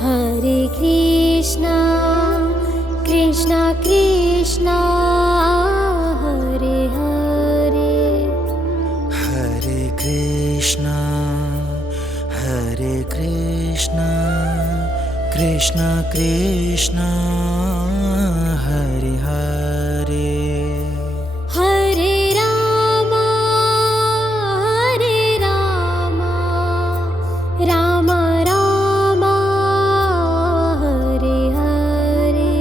Hare Krishna, Krishna Krishna, Hare Hare, Hare Krishna, Krishna Krishna, Hare Hare. Hare Rama, Rama Rama, Hare Hare,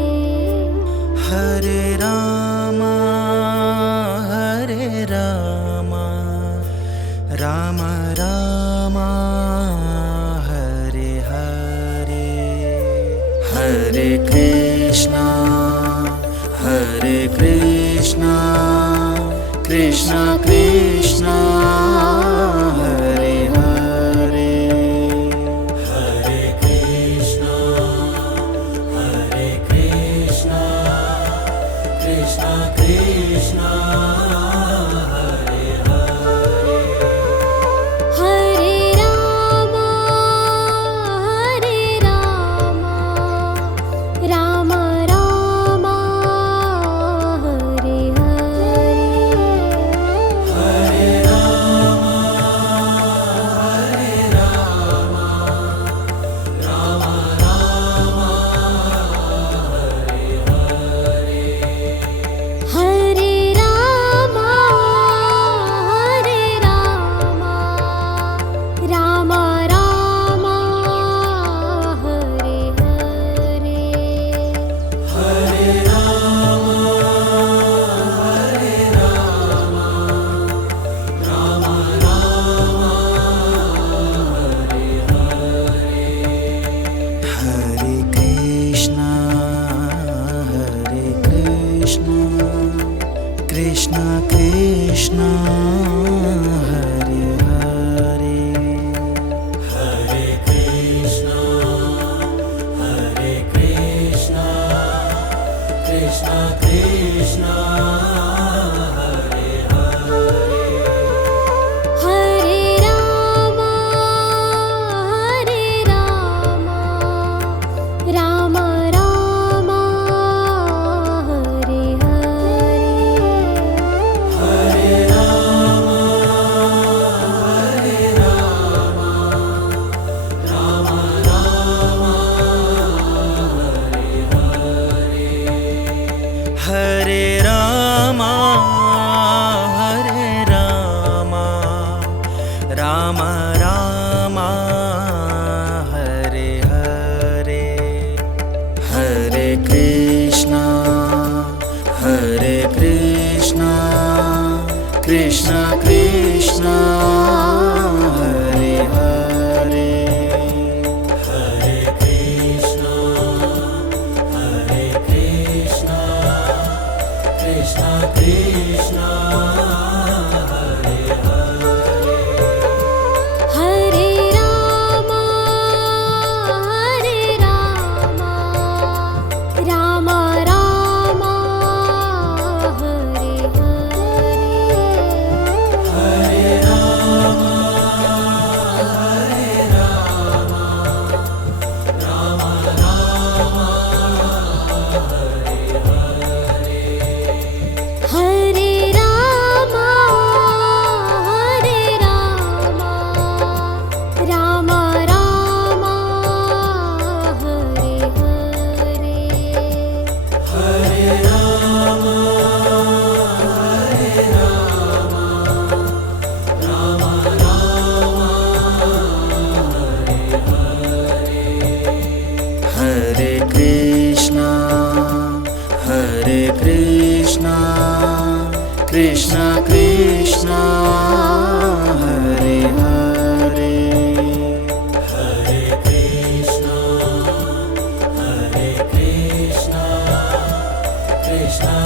Hare Rama, Rama Rama, Hare Hare. Hare Krishna, Krishna Krishna, Hare Hare. Hare Krishna, Krishna Krishna, Hare Hare. Hare Rama, Rama Rama, Hare Hare, Hare Rama, Rama Rama, Hare Rama, Rama Rama, Hare Hare, Hare Rama, Rama Rama, Hare Krishna, Krishna Krishna, Hare Hare. Hare Krishna, Krishna Krishna, Hare Hare. Hare Rama, Rama Rama, Hare Hare, Hare Rama, Rama Rama, Hare Rama, Rama Rama, Hare Hare. Hare Krishna, Krishna Krishna, Hare Hare. Hare Krishna, Krishna Krishna, Hare Hare. Hare Rama, Rama Rama, Hare Hare, Hare Rama, Krishna Krishna Hare Hare Hare Krishna Krishna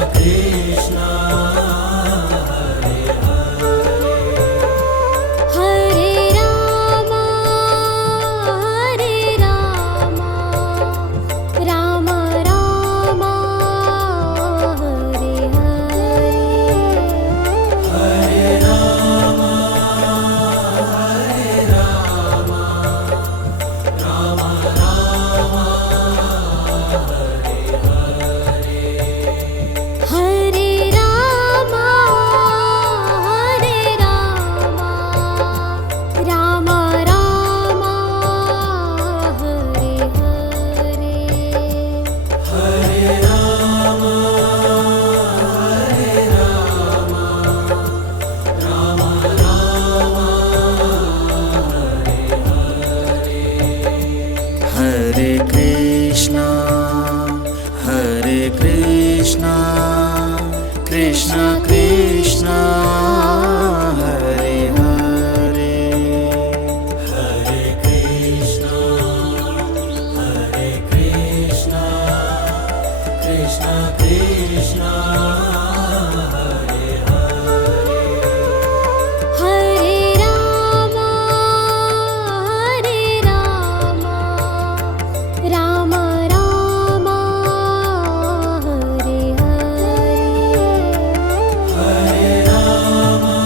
Krishna Krishna Krishna Hare Hare Hare Krishna Krishna Krishna Hare Hare Hare Rama Rama Rama Hare Hare Hare Rama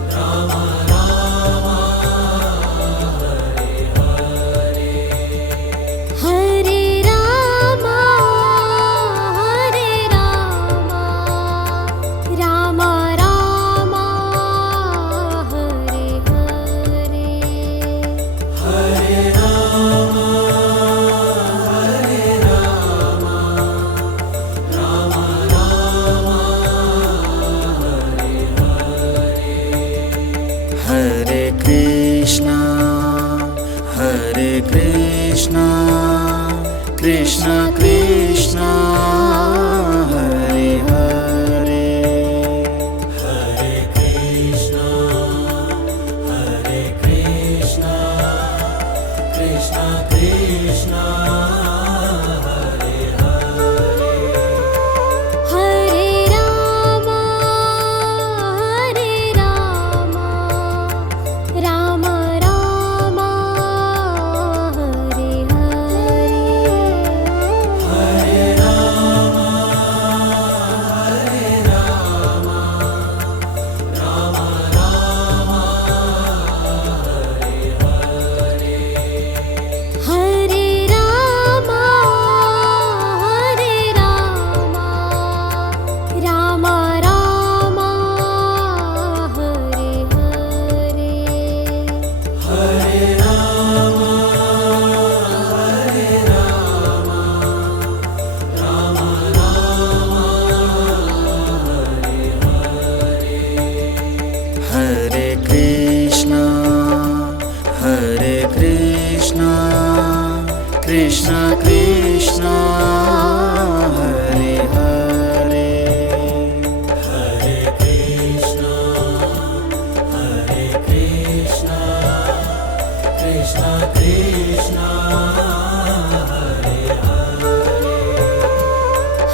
Rama Rama Hare Rama Rama Rama Hare Hare Hare Rama Rama Rama Hare Krishna Krishna Krishna Hare Hare Hare Krishna Krishna Krishna Hare Hare Hare Rama Rama Rama Hare Hare Hare Rama Rama Rama Hare Rama Rama Rama Hare Hare Hare Rama Rama Rama Hare Krishna Krishna Krishna Hare Hare Hare Krishna Krishna Krishna Hare Hare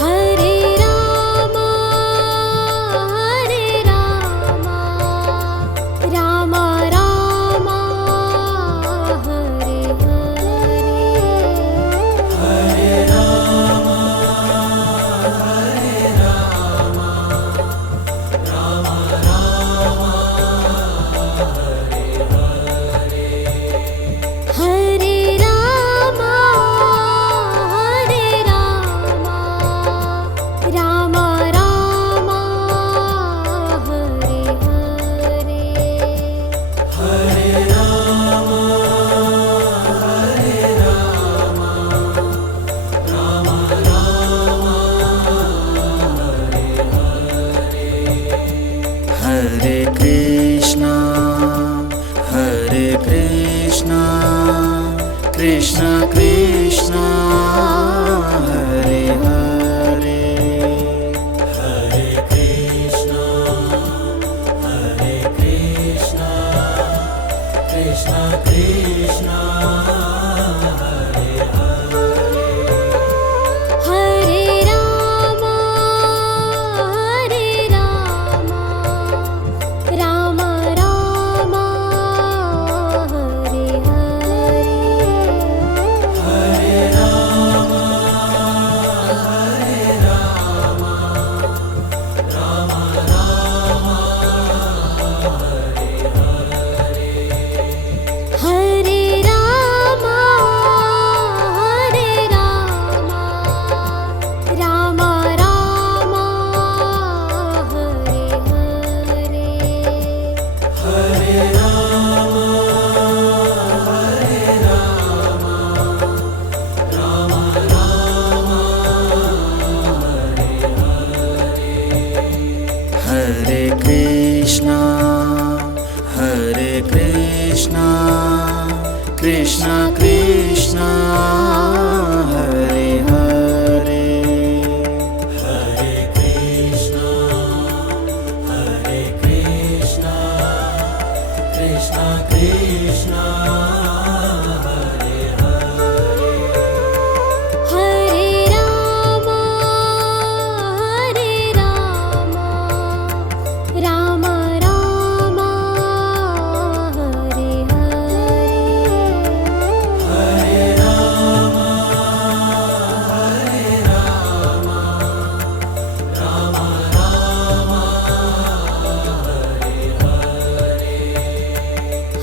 Hare Rama Rama Rama Hare Hare Hare Rama Rama Rama Hare Rama Rama Rama Hare Hare Hare Rama Rama Rama Hare Krishna Krishna Krishna Hare Hare Hare Krishna, Hare Krishna, Krishna Krishna, Hare Hare. Hare Krishna, Hare Krishna, Krishna Krishna, Hare Hare. Hare Rama, Rama Rama, Hare Hare. Hare Rama, Hare Rama, Rama Rama, Hare Hare.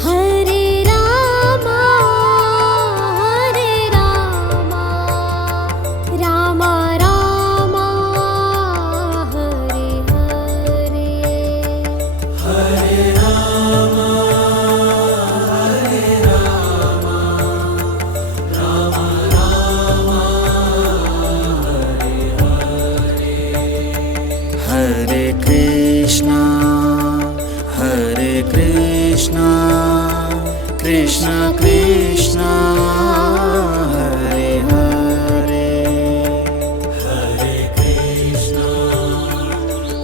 Hare Rama, Rama Rama, Hare Hare. Hare Rama, Hare Rama, Rama Rama, Hare Hare. Hare Krishna, Hare Krishna, Krishna Krishna, Hare Hare. Hare Krishna,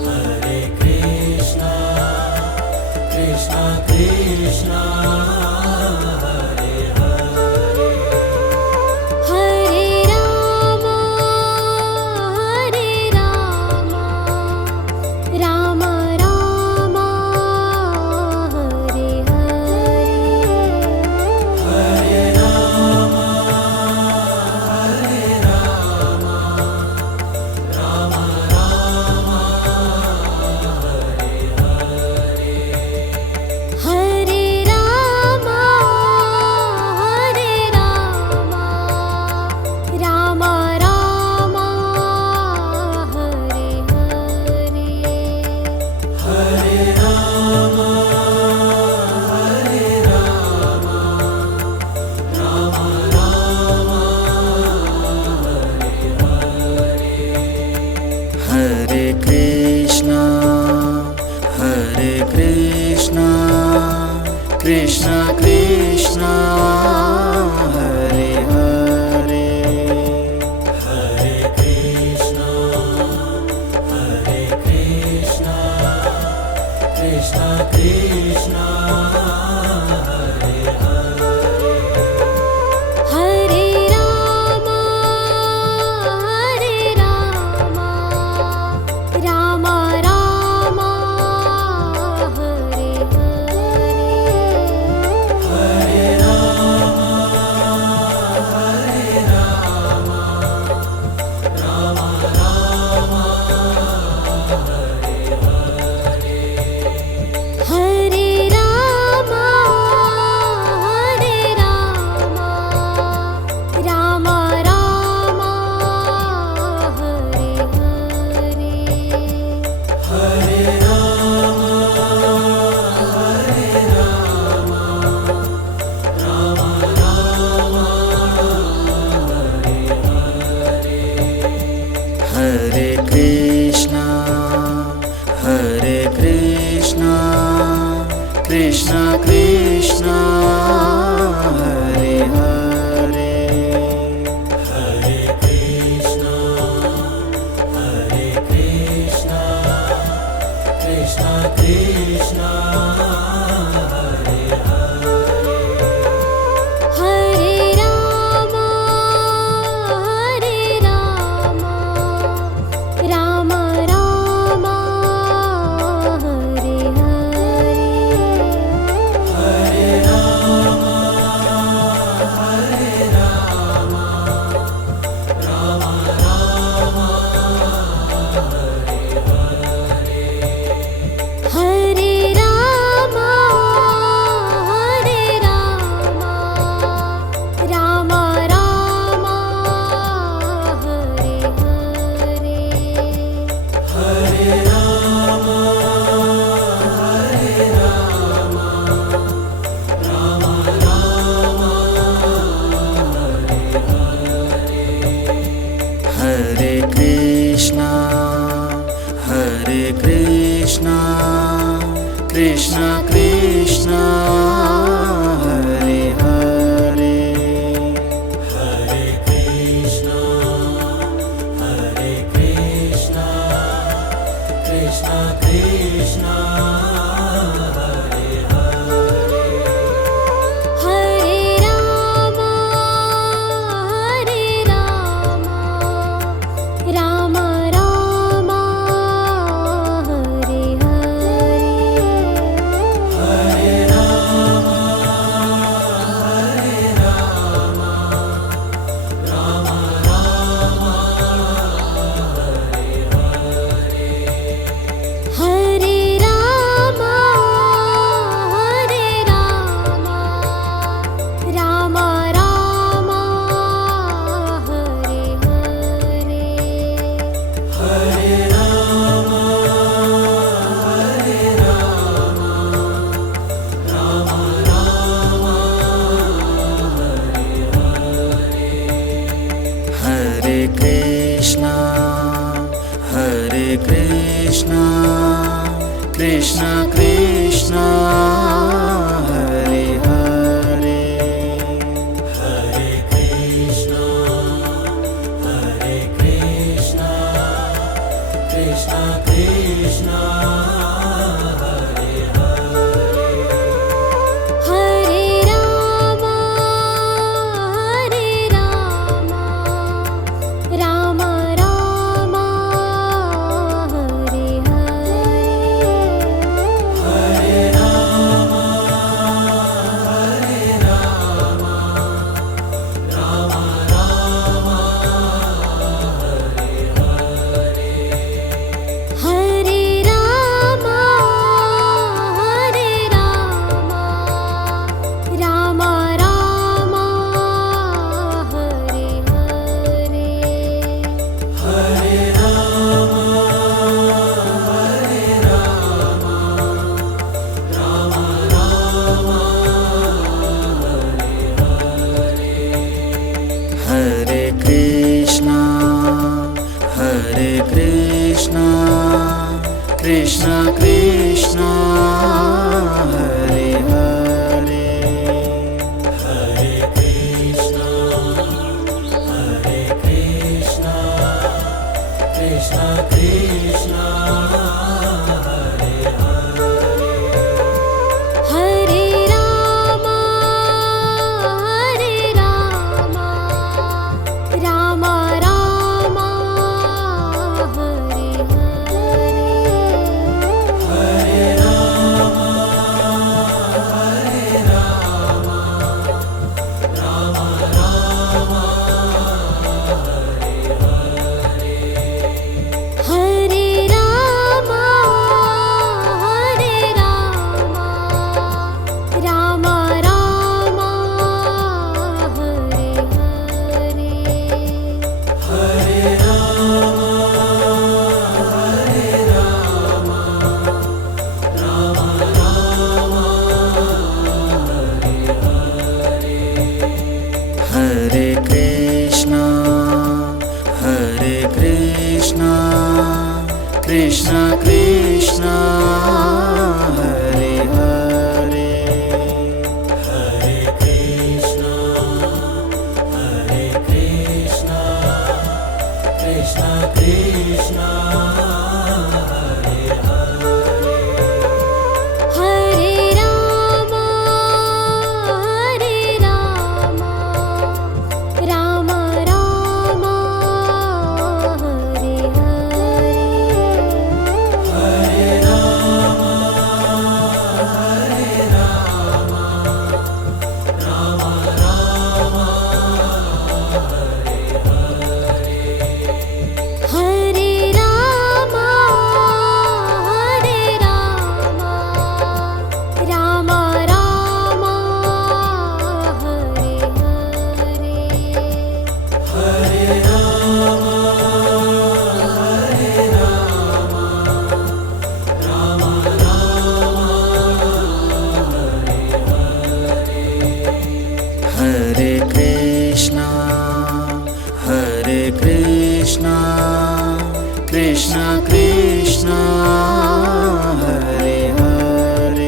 Hare Krishna, Krishna Krishna, Hare Hare. Hare Rama, Rama Rama, Hare Hare. Hare Rama, Hare Rama, Rama Rama, Hare Hare. Hare Rama, Rama Rama, Hare Hare. Hare Rama, Hare Rama, Rama Rama, Hare Hare. Hare Krishna, Hare Krishna, Krishna Krishna, Hare Hare. Hare Krishna, Hare Krishna, Krishna Krishna, Hare Hare. Hare Rama, Rama Rama, Hare Hare. Hare Rama, Hare Rama, Rama Rama, Hare Hare. Hare Rama, Rama Rama, Hare Hare. Hare Rama, Hare Rama, Rama Rama, Hare Hare. Hare Krishna, Hare Krishna, Krishna Krishna, Hare Hare. Hare Krishna, Hare Krishna, Krishna Krishna, Hare Hare. Hare Rama, Rama Rama, Hare Hare. Hare Rama, Hare Rama, Rama Rama, Hare Hare. Hare Rama, Krishna Krishna Hare Hare Hare Krishna, Hare Krishna, Krishna Krishna, Hare Hare. Hare Rama, Hare Rama, Rama Rama, Hare Hare. Hare Rama, Hare Rama, Rama Rama, Hare Hare. Hare Rama, Hare Rama, Rama Rama, Hare Hare. Hare Rama, Hare Rama, Rama Rama, Hare Hare. Hare Krishna Hare Krishna Krishna Krishna Hare Hare Hare Krishna, Hare Krishna, Krishna Krishna, Hare Hare. Hare Rama, Hare Rama, Rama Rama, Hare Hare. Hare Rama, Hare Rama, Rama Rama, Hare Hare. Hare Rama, Hare Rama, Rama Rama, Hare Hare. Hare Rama, Hare Rama, Rama Rama, Hare Krishna Hare Krishna Krishna Krishna Hare Hare Hare Krishna, Hare Krishna, Krishna Krishna, Hare Hare. Hare Rama, Hare Rama, Rama Rama, Hare Hare. Hare Rama, Hare Rama, Rama Rama, Hare Rama, Hare Rama, Rama Rama, Hare Hare. Hare Rama, Hare Rama, Rama Rama, Hare Krishna Hare Krishna Krishna Krishna Hare Hare Hare Krishna, Hare Krishna, Krishna Krishna, Hare Hare. Hare Rama, Hare Rama, Rama Rama, Hare Hare. Hare Rama, Hare Rama, Rama Rama, Hare Rama, Hare Rama, Rama Rama, Hare Hare. Hare Rama, Hare Rama, Rama Rama, Hare Krishna Hare Krishna Krishna Krishna Hare Hare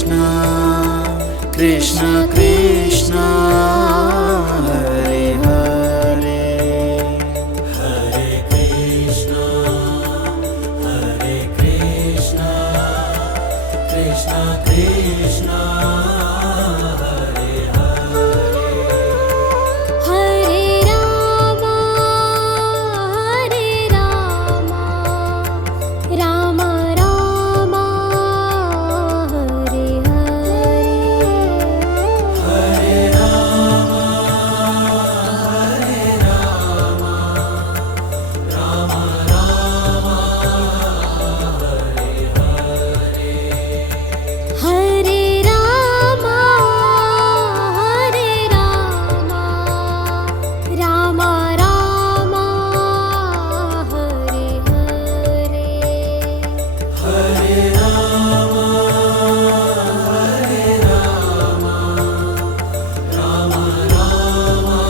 Krishna, Krishna Krishna, Hare Hare, Hare Krishna, Hare Krishna, Krishna Krishna, Hare Hare. Hare Rama, Rama Rama, Hare Hare. Hare Rama, Rama Rama, Hare Hare. Hare Rama, Rama Rama, Hare Hare. Hare Rama, Rama Rama,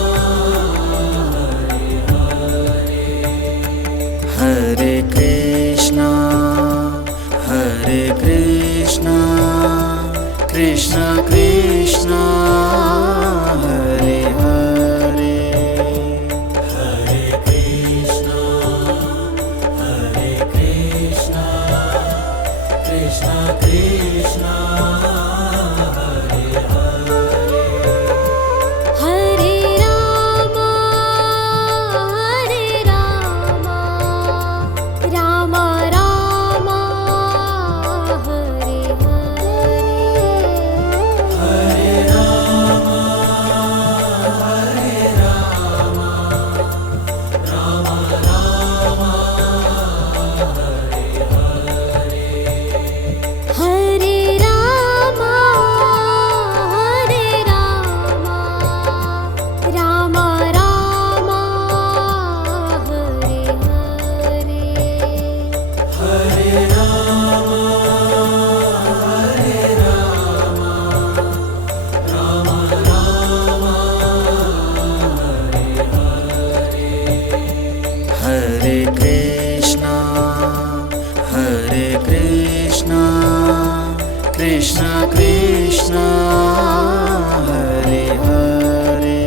Hare Krishna, Hare Krishna, Krishna Krishna, Hare Hare, Hare Krishna, Hare Krishna, Krishna Krishna, Hare Hare. Hare Rama, Rama Rama, Hare Hare. Hare Rama, Rama Rama, Hare Hare. Hare Rama, Rama Rama, Hare Hare. Hare Rama, Rama Rama, Hare Krishna, Hare Krishna, Krishna Krishna, Hare Hare,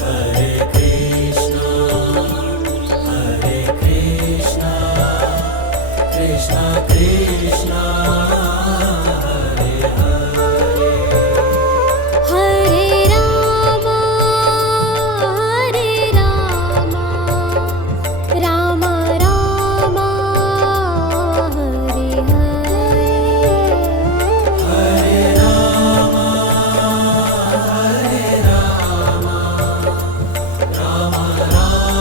Hare Krishna, Hare Krishna, Krishna Krishna, Hare Hare. Hare Rama, Rama Rama, Hare Hare. Hare Rama, Rama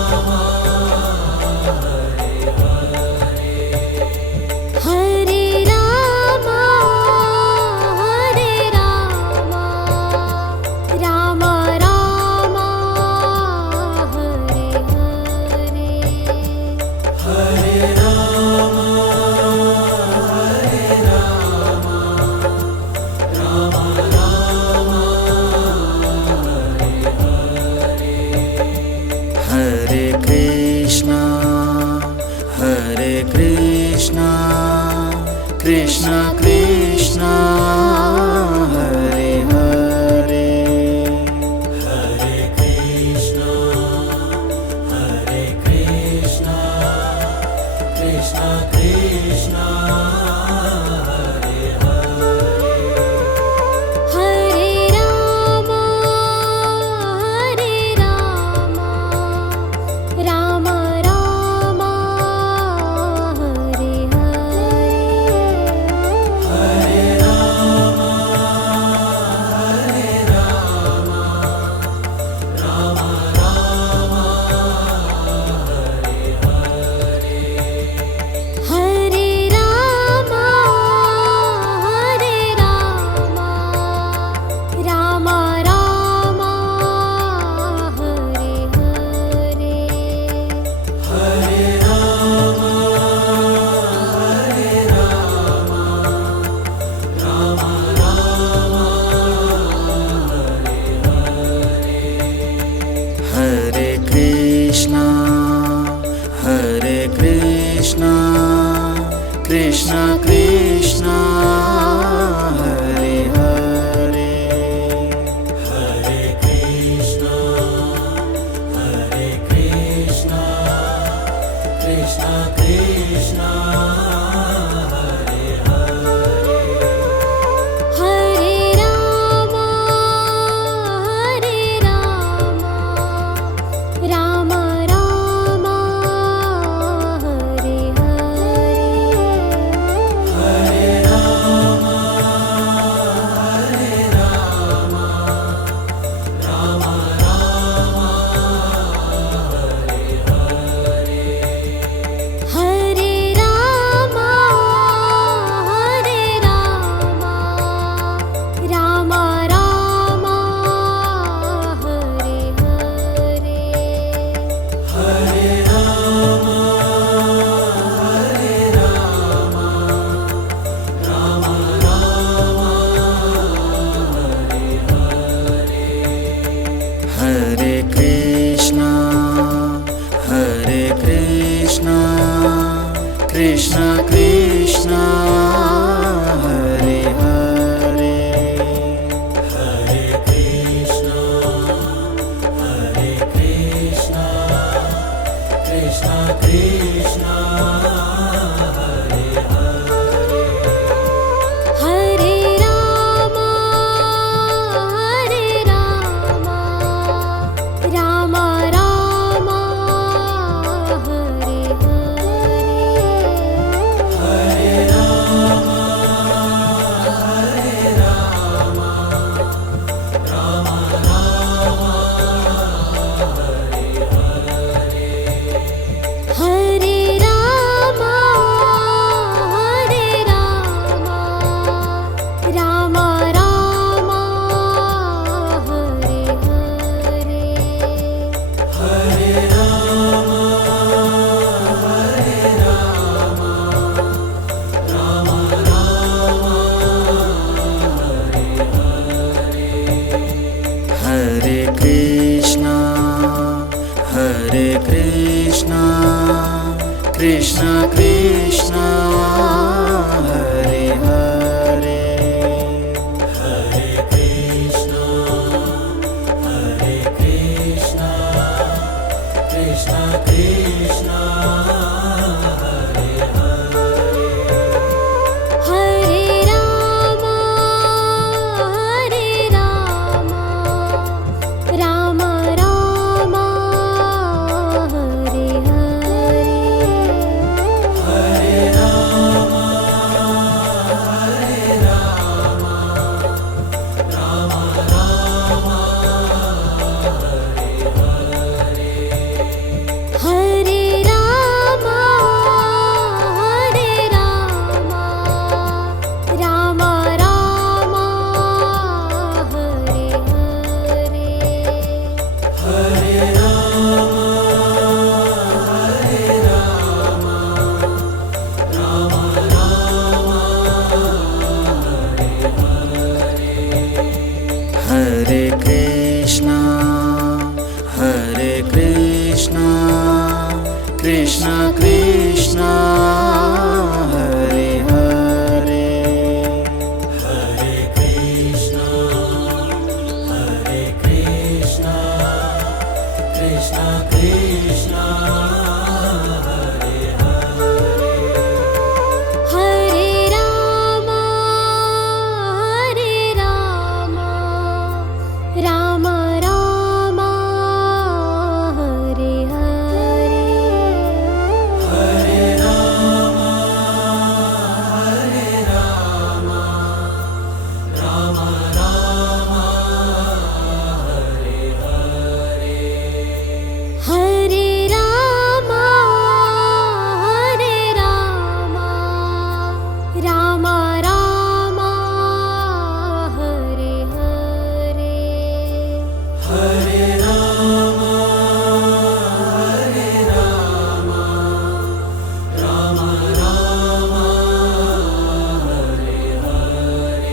Rama, Hare Hare. Hare Rama, Rama Rama, Hare Hare. Hare Rama, Rama Rama, Hare Krishna, Hare Krishna, Krishna Krishna, Hare Hare, Hare Krishna, Hare Krishna, Krishna Krishna, Hare Hare. Hare Rama, Rama Rama, Hare Hare. Hare Rama, Rama Rama, Hare Hare. Hare Rama, Rama Rama, Hare Hare. Hare Rama, Rama Rama, Hare Krishna, Hare Krishna, Krishna Krishna, Krishna Krishna Hare Hare Hare Krishna Krishna Krishna Hare Hare Hare Rama Rama Rama Hare Hare Hare Rama Rama Rama Hare Rama Rama Rama Hare Hare Hare Rama Rama Rama Hare Krishna Krishna Krishna Hare Hare Hare Krishna Krishna Krishna Hare Hare Hare Rama Rama Rama Hare Hare Hare Rama Rama Rama Hare Rama Rama Rama Hare Hare Hare Rama Rama Rama Hare Krishna Krishna Krishna Hare Hare Hare Krishna Krishna Krishna Hare Hare Hare Rama Rama Rama Hare Hare Hare Rama Rama Rama Hare Hare Hare Rama Rama Rama Hare Hare Hare Rama Rama Rama Hare Hare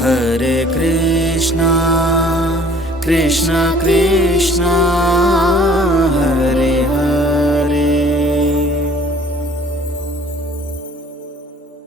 Hare Krishna Krishna Krishna